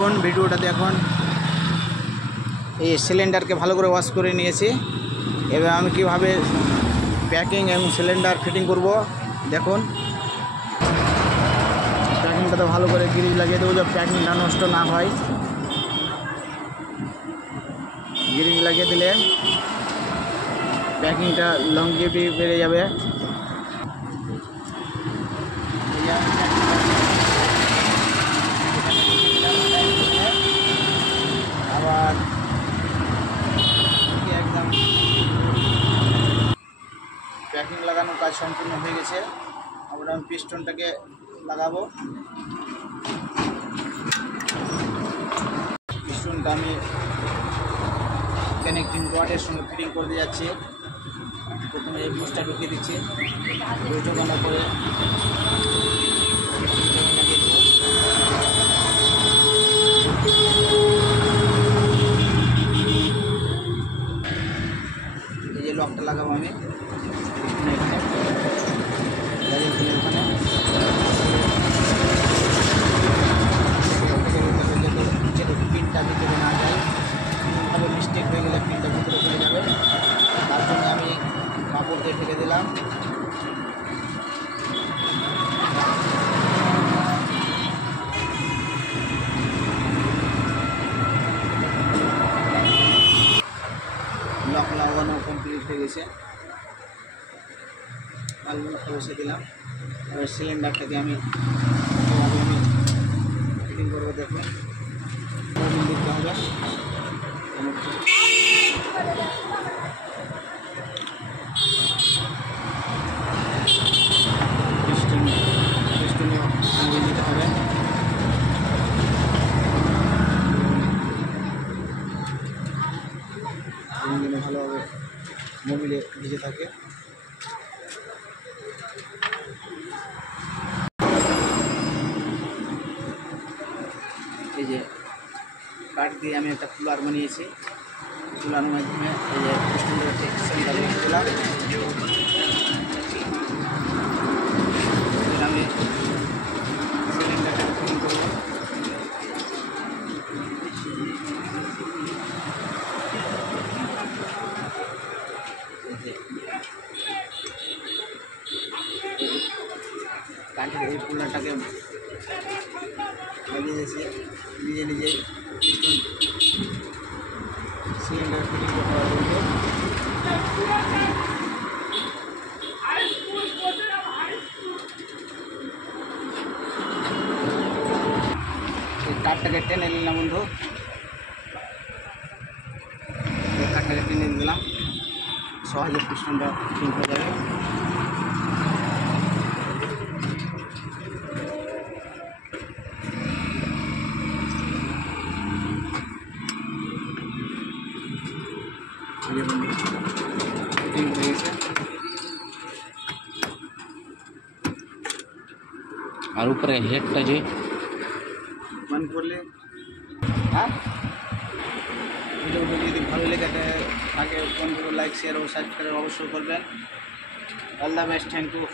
এখন ভিডিওটাতে এখন এই সিলিন্ডারকে ভালো করে ওয়াশ করে নিয়েছি। এবার আমি কিভাবে প্যাকিং এবং সিলিন্ডার ফিটিং করব দেখুন। প্যাকিংটাতে ভালো করে গ্রিজ লাগিয়ে দেবো, যাতে প্যাকিংটা নষ্ট না হয়। গ্রিজ লাগিয়ে দিলে প্যাকিংটা লংজিভিটি বেড়ে যাবে। আবার একদম প্যাকিং লাগানোর কাজ সম্পূর্ণ হয়ে গেছে। আবার আমি পিস্টনটাকে লাগাবো। পিস্টনটা আমি কানেক্টিং রডের সঙ্গে ফিটিং করতে যাচ্ছি। প্রথমে এই বুস্টটা ঢুকিয়ে দিচ্ছি, ঢোকানোর পরে এই যে লকটা লাগাবো আমি ওখানে। পিনটা ভিতরে না যায়, কোনোভাবে মিস্টেক হয়ে গেলে পিনটা ভিতরে চলে যাবে। তার জন্য আমি কাপড় দিয়ে ঢেকে দিলাম। লক লাগানো কমপ্লিট হয়ে গেছে। লকটা বসে দিলাম। এবার সিলিন্ডারটাকে আমি ফিটিং করবো। দেখুন দিতে হবে। দিতে হবে। ভালোভাবে মোবিলে ভিজে থাকে। এই যে কাঠ দিয়ে আমি একটা কুলার বানিয়েছি। কুলারের মাধ্যমে এই যে সেন্টার দিলাম। আমি সিলিন্ডারটা ফিটিং করবো। কাঠের এই কুলারটাকে লাগিয়ে দিয়েছি। নিজে নিজেই সিলিন্ডার ফিটিং করতে পারবো। কাঠটাকে টেনে নিলাম বন্ধু। কাঠটাকে টেনে দিলাম, সহজে পিস্টনটা ফিটিং হয়ে যাবে। ফিটিং হয়ে গেছে। আর উপরে হেডটা যে বন্ধ করলে, হ্যাঁ, ভিডিওটি যদি ভালো লেগে থাকে বন্ধুরা লাইক শেয়ার ও সাবস্ক্রাইব অবশ্যই করবেন। All the best, thank you.